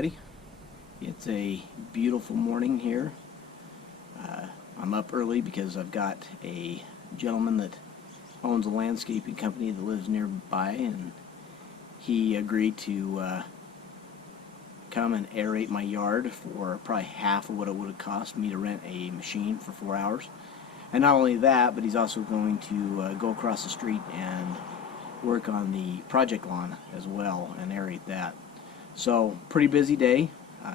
everybody. It's a beautiful morning here. I'm up early because I've got a gentleman that owns a landscaping company that lives nearby, and he agreed to come and aerate my yard for probably half of what it would have cost me to rent a machine for 4 hours. And not only that, but he's also going to go across the street and work on the project lawn as well and aerate that. So pretty busy day.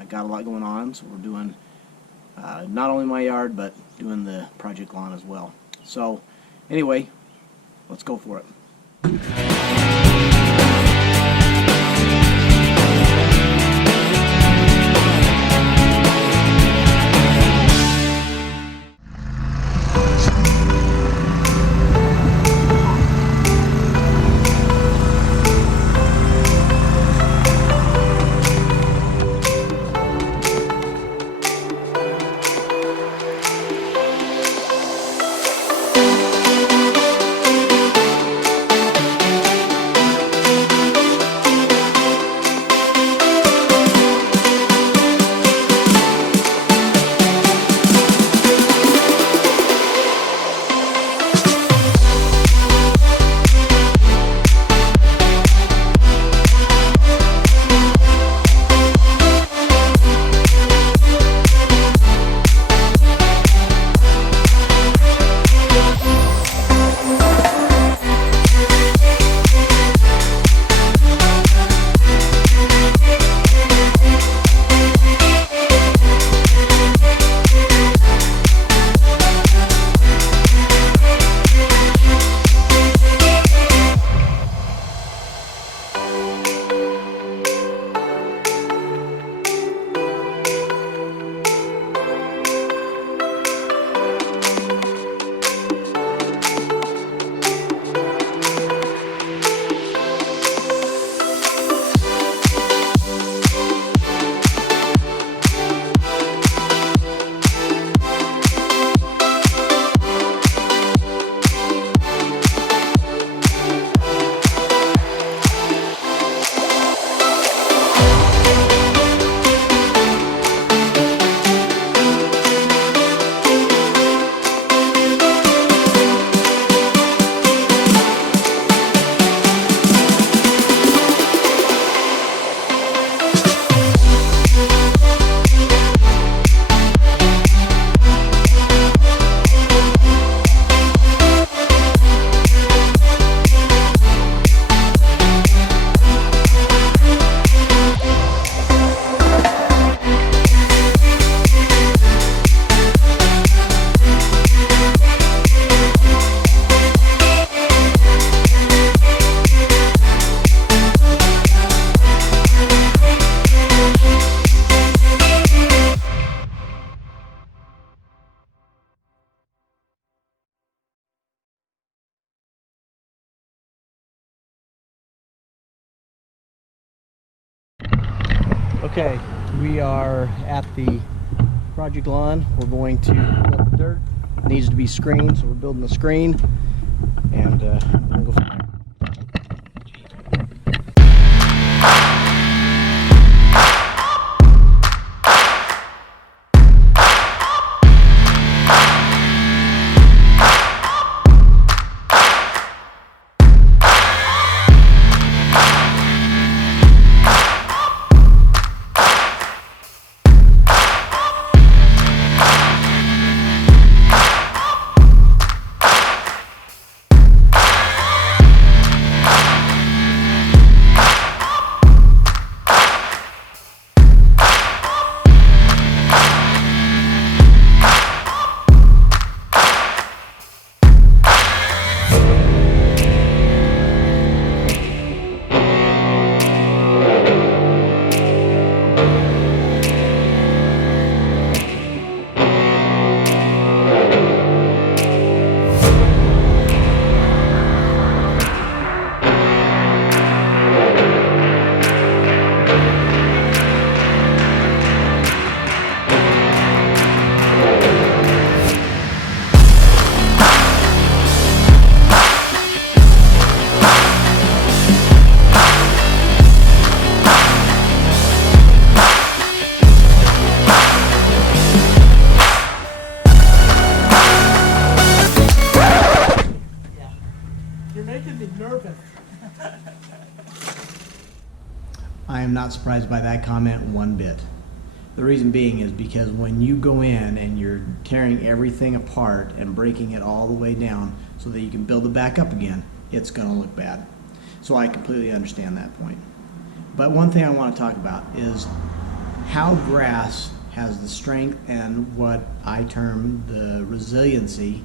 Got a lot going on, so we're doing not only my yard but doing the project lawn as well. So anyway, let's go for it. Okay, we are at the project lawn. We're going to put up the dirt. It needs to be screened, so we're building the screen, and we're gonna go from there. I am not surprised by that comment one bit. The reason being is because when you go in and you're tearing everything apart and breaking it all the way down so that you can build it back up again, it's going to look bad. So I completely understand that point. But one thing I want to talk about is how grass has the strength and what I term the resiliency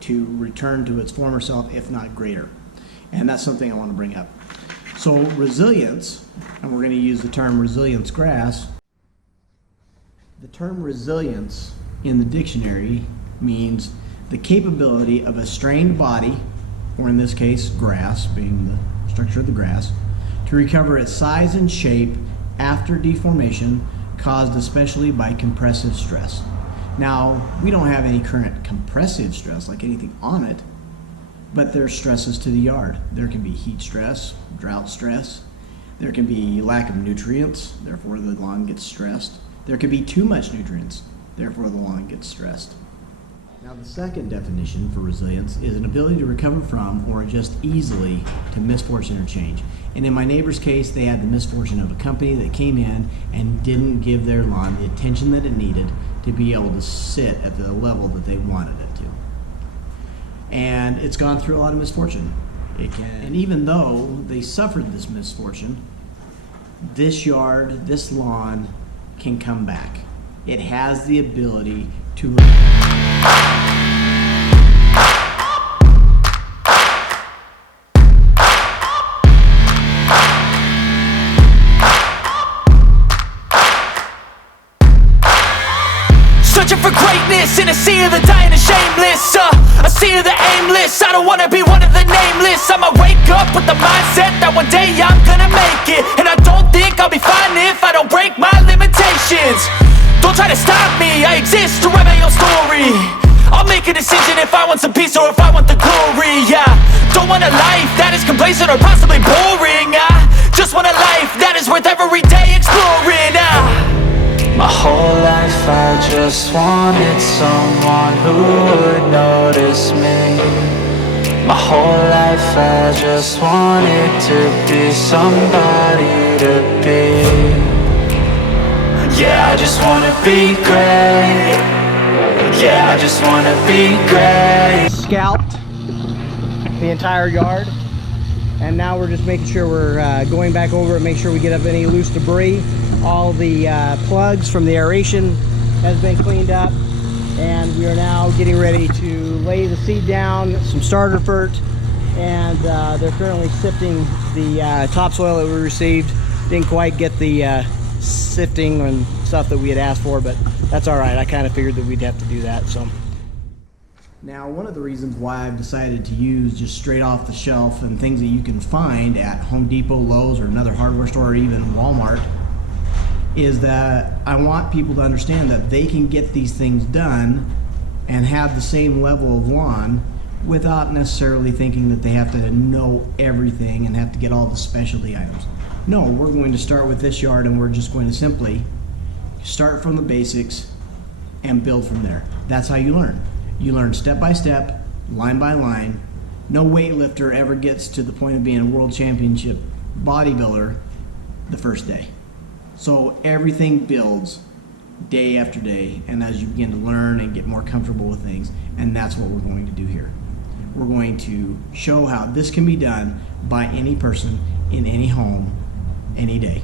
to return to its former self, if not greater. And that's something I want to bring up. So resilience, and we're going to use the term resilience grass. The term resilience in the dictionary means the capability of a strained body, or in this case grass, being the structure of the grass, to recover its size and shape after deformation caused especially by compressive stress. Now, we don't have any current compressive stress, like anything on it, but there's stresses to the yard. There can be heat stress, drought stress. There can be lack of nutrients, therefore the lawn gets stressed. There could be too much nutrients, therefore the lawn gets stressed. Now the second definition for resilience is an ability to recover from or adjust easily to misfortune or change. And in my neighbor's case, they had the misfortune of a company that came in and didn't give their lawn the attention that it needed to be able to sit at the level that they wanted it to. And it's gone through a lot of misfortune. And even though they suffered this misfortune, this yard, this lawn, can come back. It has the ability to searching for greatness in a sea of the dying and shameless, a sea of the aimless. I don't wanna be one of the nameless. I'ma wake up with the mindset that one day I'm gonna make it, and I don't think I'll be fine if I don't break my limitations. Don't try to stop me, I exist to write my own story. I'll make a decision if I want some peace or if I want the glory. Yeah, don't want a life that is complacent or possibly boring. I just want a life that is worth every day exploring. My whole life I just wanted someone who would notice me. My whole life I just wanted to be somebody to be. Yeah, I just wanna be great. Yeah, I just wanna be great. Scalped the entire yard, and now we're just making sure we're going back over and make sure we get up any loose debris. All the plugs from the aeration has been cleaned up, and we are now getting ready to lay the seed down, some starter fert, and they're currently sifting the topsoil that we received. Didn't quite get the sifting and stuff that we had asked for, but that's all right. I kind of figured that we'd have to do that. So now, one of the reasons why I've decided to use just straight off the shelf and things that you can find at Home Depot, Lowe's, or another hardware store, or even Walmart, is that I want people to understand that they can get these things done and have the same level of lawn without necessarily thinking that they have to know everything and have to get all the specialty items. No, we're going to start with this yard, and we're just going to simply start from the basics and build from there. That's how you learn. You learn step by step, line by line. No weightlifter ever gets to the point of being a world championship bodybuilder the first day. So everything builds day after day, and as you begin to learn and get more comfortable with things, and that's what we're going to do here. We're going to show how this can be done by any person in any home, any day.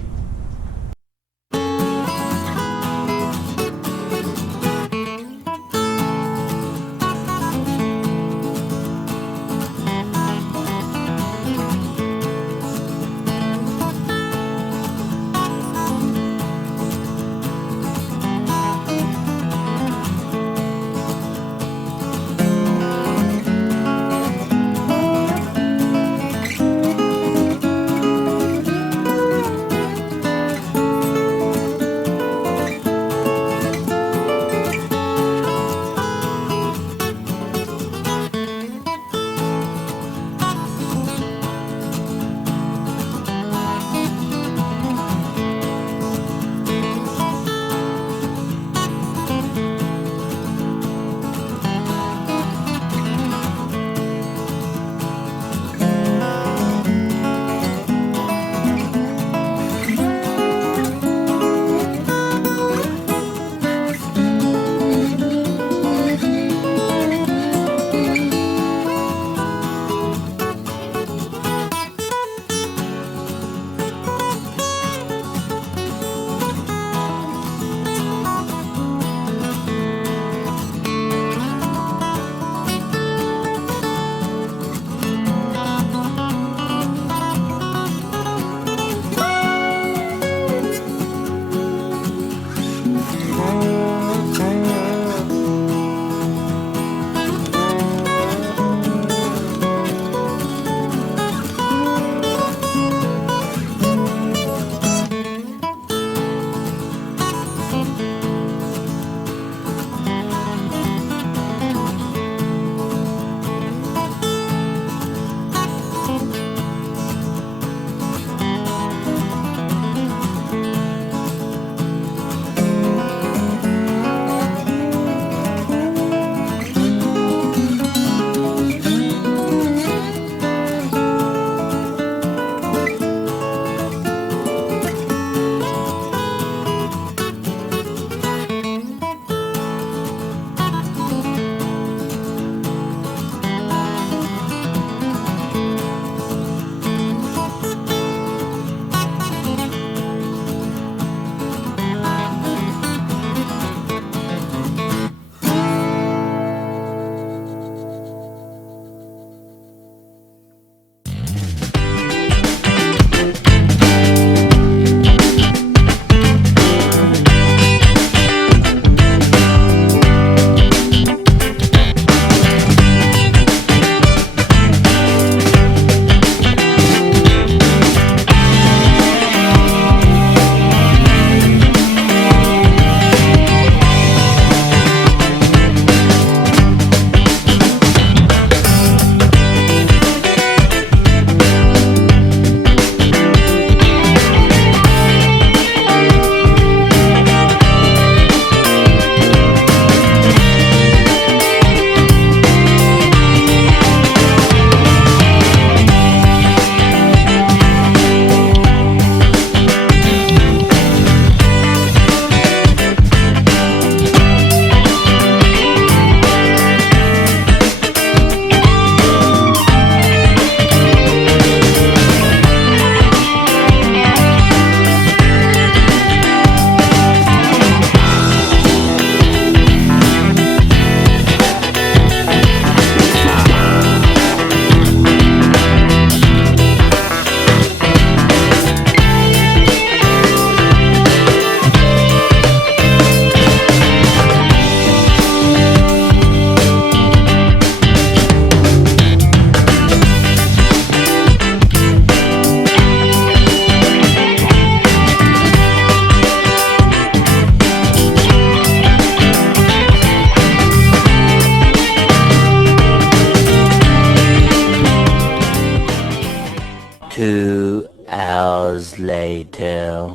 hours later.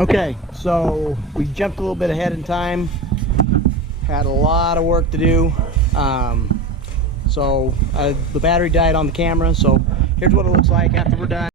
Okay, so we jumped a little bit ahead in time. Had a lot of work to do. The battery died on the camera, so here's what it looks like after we're done.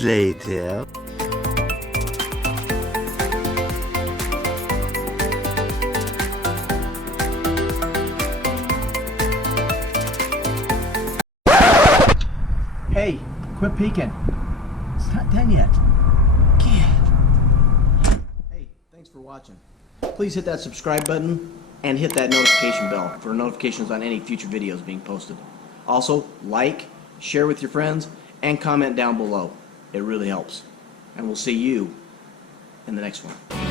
Later. Hey, quit peeking. It's not done yet. Hey, thanks for watching. Please hit that subscribe button and hit that notification bell for notifications on any future videos being posted. Also, like, share with your friends, and comment down below. It really helps. And we'll see you in the next one.